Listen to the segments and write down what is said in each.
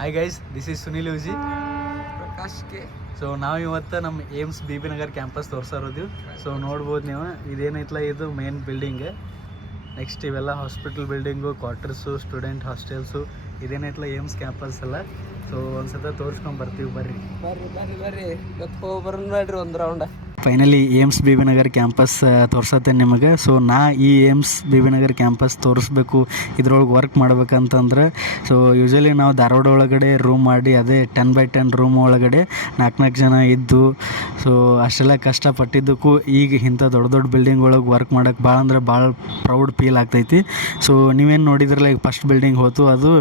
Hi guys, this is Sunil Uji Prakash K. So ನಾವು ಇವತ್ತು ನಮ್ಮ AIIMS Bibinagar campus ತೋರಿಸೋದಿವಿ. ಸೊ ನೋಡ್ಬೋದು ನೀವು, ಇದೇನೈತಲ್ಲ ಇದು ಮೇನ್ ಬಿಲ್ಡಿಂಗ್. ನೆಕ್ಸ್ಟ್ ಇವೆಲ್ಲ hospital building, quarters, student hostels, ಇದೇನೈತಲ್ಲ ಏಮ್ಸ್ ಕ್ಯಾಂಪಸ್ ಎಲ್ಲ. ಸೊ ಒಂದ್ಸತ ತೋರಿಸ್ಕೊಂಡು ಬರ್ತೀವಿ, ಬರ್ರಿ ಇವತ್ತು ಹೋಗಿ ಬರೋಣ ಒಂದು ರೌಂಡ. Finally AIIMS Bibinagar campus ತೋರ್ಸತ್ತೆ ನಿಮಗೆ. ಸೊ ನಾ ಈ AIIMS Bibinagar campus ತೋರಿಸ್ಬೇಕು, ಇದ್ರೊಳಗೆ ವರ್ಕ್ ಮಾಡ್ಬೇಕಂತಂದ್ರೆ ಸೊ ಯೂಶ್ವಲಿ ನಾವು ಧಾರವಾಡ ಒಳಗಡೆ ರೂಮ್ ಮಾಡಿ ಅದೇ 10x10 ರೂಮ್ ಒಳಗಡೆ 4 ಜನ ಇದ್ದು ಸೊ ಅಷ್ಟೆಲ್ಲ ಕಷ್ಟಪಟ್ಟಿದ್ದಕ್ಕೂ ಈಗ ಇಂಥ ದೊಡ್ಡ ದೊಡ್ಡ ಬಿಲ್ಡಿಂಗ್ ಒಳಗೆ ವರ್ಕ್ ಮಾಡೋಕ್ಕೆ ಭಾಳ ಅಂದ್ರೆ ಭಾಳ ಪ್ರೌಡ್ ಫೀಲ್ ಆಗ್ತೈತಿ. ಸೊ ನೀವೇನು ನೋಡಿದ್ರಲ್ಲ, ಈಗ ಫಸ್ಟ್ ಬಿಲ್ಡಿಂಗ್ ಹೋತು ಅದು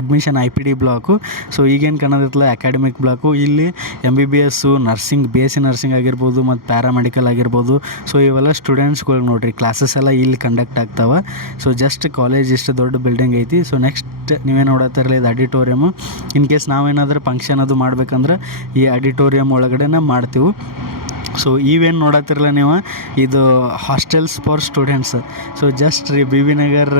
ಅಡ್ಮಿಷನ್ IPD ಬ್ಲಾಕು. ಸೊ ಈಗೇನು ಕಾಣೋದಿತ್ತಲ್ಲ ಅಕಾಡೆಮಿಕ್ ಬ್ಲಾಕು. ಇಲ್ಲಿ MBBS, ನರ್ಸಿಂಗ್, BSc ನರ್ಸಿಂಗ್ ಆಗಿರ್ಬೋದು ಮತ್ತು ಪ್ಯಾರಾಮೆಡಿಕಲ್ ಆಗಿರ್ಬೋದು. ಸೊ ಇವೆಲ್ಲ ಸ್ಟೂಡೆಂಟ್ಸ್ಗಳಿಗೆ ನೋಡಿರಿ, ಕ್ಲಾಸಸ್ ಎಲ್ಲ ಇಲ್ಲಿ ಕಂಡಕ್ಟ್ ಆಗ್ತಾವೆ. ಸೊ ಜಸ್ಟ್ ಕಾಲೇಜ್ ಇಷ್ಟು ದೊಡ್ಡ ಬಿಲ್ಡಿಂಗ್ ಐತಿ. ಸೊ ನೆಕ್ಸ್ಟ್ ನೀವೇನು ನೋಡತ್ತಿರಲಿ ಇದು ಅಡಿಟೋರಿಯಮು. ಇನ್ ಕೇಸ್ ನಾವೇನಾದರೂ ಫಂಕ್ಷನ್ ಅದು ಮಾಡ್ಬೇಕಂದ್ರೆ ಈ ಅಡಿಟೋರಿಯಮ್ ಒಳಗಡೆನೇ ಮಾಡ್ತೀವಿ. ಸೊ ಇವೇನು ನೋಡತ್ತಿರಲ್ಲ ನೀವು, ಇದು hostels for students. So just ರೀ ಬಿ ಬಿ ನಗರ್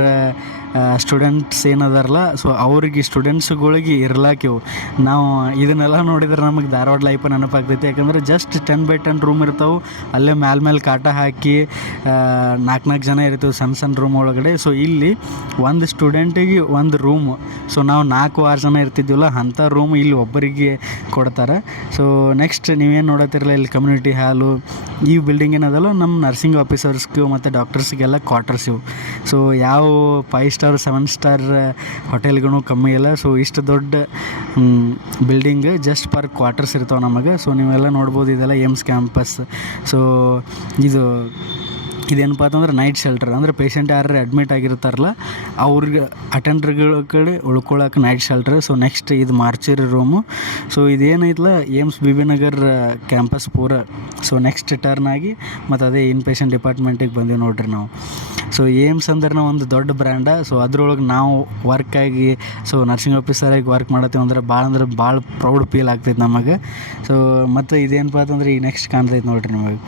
ಸ್ಟೂಡೆಂಟ್ಸ್ ಏನದಾರಲ್ಲ, ಸೊ ಅವ್ರಿಗೆ ಸ್ಟೂಡೆಂಟ್ಸ್ಗಳಿಗೆ ಇರ್ಲಾಕಿವು. ನಾವು ಇದನ್ನೆಲ್ಲ ನೋಡಿದ್ರೆ ನಮಗೆ ಧಾರವಾಡ ಲೈಫ್ ನೆನಪಾಗ್ತೈತಿ. ಯಾಕಂದರೆ ಜಸ್ಟ್ 10x10 ರೂಮ್ ಇರ್ತಾವೆ, ಅಲ್ಲೇ ಮೇಲೆ ಕಾಟ ಹಾಕಿ 4 ಜನ ಇರ್ತೀವಿ ಸಣ್ಣ ರೂಮ್ ಒಳಗಡೆ. ಸೊ ಇಲ್ಲಿ ಒಂದು ಸ್ಟೂಡೆಂಟಿಗೆ ಒಂದು ರೂಮು. ಸೊ ನಾವು 4-6 ಜನ ಇರ್ತಿದ್ವಲ್ಲ, ಅಂಥ ರೂಮ್ ಇಲ್ಲಿ ಒಬ್ಬರಿಗೆ ಕೊಡ್ತಾರೆ. ಸೊ ನೆಕ್ಸ್ಟ್ ನೀವೇನು ನೋಡತ್ತಿರಲ್ಲ, ಇಲ್ಲಿ ಕಮ್ಯುನಿಟಿ ಹಾಲು. ಈ ಬಿಲ್ಡಿಂಗ್ ಏನದಲ್ಲ ನಮ್ಮ ನರ್ಸಿಂಗ್ ಆಫೀಸರ್ಸ್ಗೂ ಮತ್ತು ಡಾಕ್ಟರ್ಸ್ಗೆಲ್ಲ ಕ್ವಾರ್ಟರ್ಸ್ ಇವು. ಸೊ ಯಾವ 5 ಸ್ಟಾರ್ 7 ಸ್ಟಾರ್ ಹೋಟೆಲ್ಗೂ ಕಮ್ಮಿ ಇಲ್ಲ. ಸೊ ಇಷ್ಟು ದೊಡ್ಡ ಬಿಲ್ಡಿಂಗ್ ಜಸ್ಟ್ ಪರ್ ಕ್ವಾರ್ಟರ್ಸ್ ಇರ್ತಾವೆ ನಮಗೆ. ಸೊ ನೀವೆಲ್ಲ ನೋಡ್ಬೋದು, ಇದೆಲ್ಲ ಏಮ್ಸ್ ಕ್ಯಾಂಪಸ್. ಸೊ ಇದೇನಪ್ಪ ಅಂತಂದ್ರೆ ನೈಟ್ ಶೆಲ್ಟರ್. ಅಂದರೆ ಪೇಷಂಟ್ ಯಾರು ಅಡ್ಮಿಟ್ ಆಗಿರ್ತಾರಲ್ಲ ಅವ್ರಿಗೆ ಅಟೆಂಡರ್ಗಳ ಕಡೆ ಉಳ್ಕೊಳಕ್ಕೆ ನೈಟ್ ಶೆಲ್ಟರ್. ಸೊ ನೆಕ್ಸ್ಟ್ ಇದು ಮಾರ್ಚರಿ ರೂಮು. ಸೊ ಇದೇನೈತಲ್ಲ AIIMS Bibinagar campus ಪೂರ. ಸೊ ನೆಕ್ಸ್ಟ್ ಟರ್ನ್ ಆಗಿ ಮತ್ತು ಅದೇ ಇನ್ ಪೇಷಂಟ್ ಡಿಪಾರ್ಟ್ಮೆಂಟಿಗೆ ಬಂದೀವಿ ನೋಡ್ರಿ ನಾವು. ಸೊ ಏಮ್ಸ್ ಅಂದ್ರೆ ಒಂದು ದೊಡ್ಡ ಬ್ರ್ಯಾಂಡ. ಸೊ ಅದ್ರೊಳಗೆ ನಾವು ವರ್ಕಾಗಿ ಸೊ ನರ್ಸಿಂಗ್ ಆಫೀಸರಾಗಿ ವರ್ಕ್ ಮಾಡತ್ತೀವಿ ಅಂದ್ರೆ ಭಾಳ ಪ್ರೌಡ್ ಫೀಲ್ ಆಗ್ತೈತೆ ನಮಗೆ. ಸೊ ಮತ್ತು ಇದೇನಪ್ಪ ಅಂತಂದ್ರೆ ಈಗ ನೆಕ್ಸ್ಟ್ ಕಾಣ್ತೈತೆ ನೋಡ್ರಿ ನಿಮಗೆ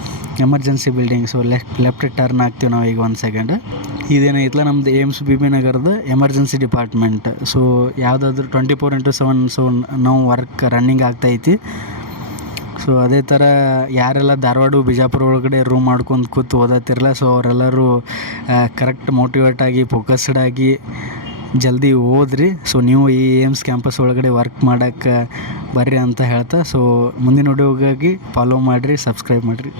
emergency building. So left turn ಆಗ್ತೀವಿ ನಾವು ಈಗ 1 ಸೆಕೆಂಡ್. ಇದೇನೈತಲ್ಲ ನಮ್ಮದು ಏಮ್ಸ್ ಬಿ ಬಿ ನಗರದ ಎಮರ್ಜೆನ್ಸಿ ಡಿಪಾರ್ಟ್ಮೆಂಟ್. ಸೊ ಯಾವುದಾದ್ರೂ 24x7 ಸೊ ನಾವು ವರ್ಕ್ ರನ್ನಿಂಗ್ ಆಗ್ತೈತಿ. ಸೊ ಅದೇ ಥರ ಯಾರೆಲ್ಲ ಧಾರವಾಡ ಬಿಜಾಪುರ ಒಳಗಡೆ ರೂಮ್ ಮಾಡ್ಕೊಂಡು ಕೂತು ಓದತ್ತಿರಲ್ಲ, ಸೊ ಅವರೆಲ್ಲರೂ ಕರೆಕ್ಟ್ ಮೋಟಿವೇಟ್ ಆಗಿ ಫೋಕಸ್ಡ್ ಆಗಿ ಜಲ್ದಿ ಓದ್ರಿ. ಸೊ ನೀವು ಈ ಏಮ್ಸ್ ಕ್ಯಾಂಪಸ್ ಒಳಗಡೆ ವರ್ಕ್ ಮಾಡೋಕ್ಕೆ ಬರ್ರಿ ಅಂತ ಹೇಳ್ತಾ, ಸೊ ಮುಂದಿನ ವಿಡಿಯೋಗಾಗಿ ಫಾಲೋ ಮಾಡಿರಿ, ಸಬ್ಸ್ಕ್ರೈಬ್ ಮಾಡಿರಿ.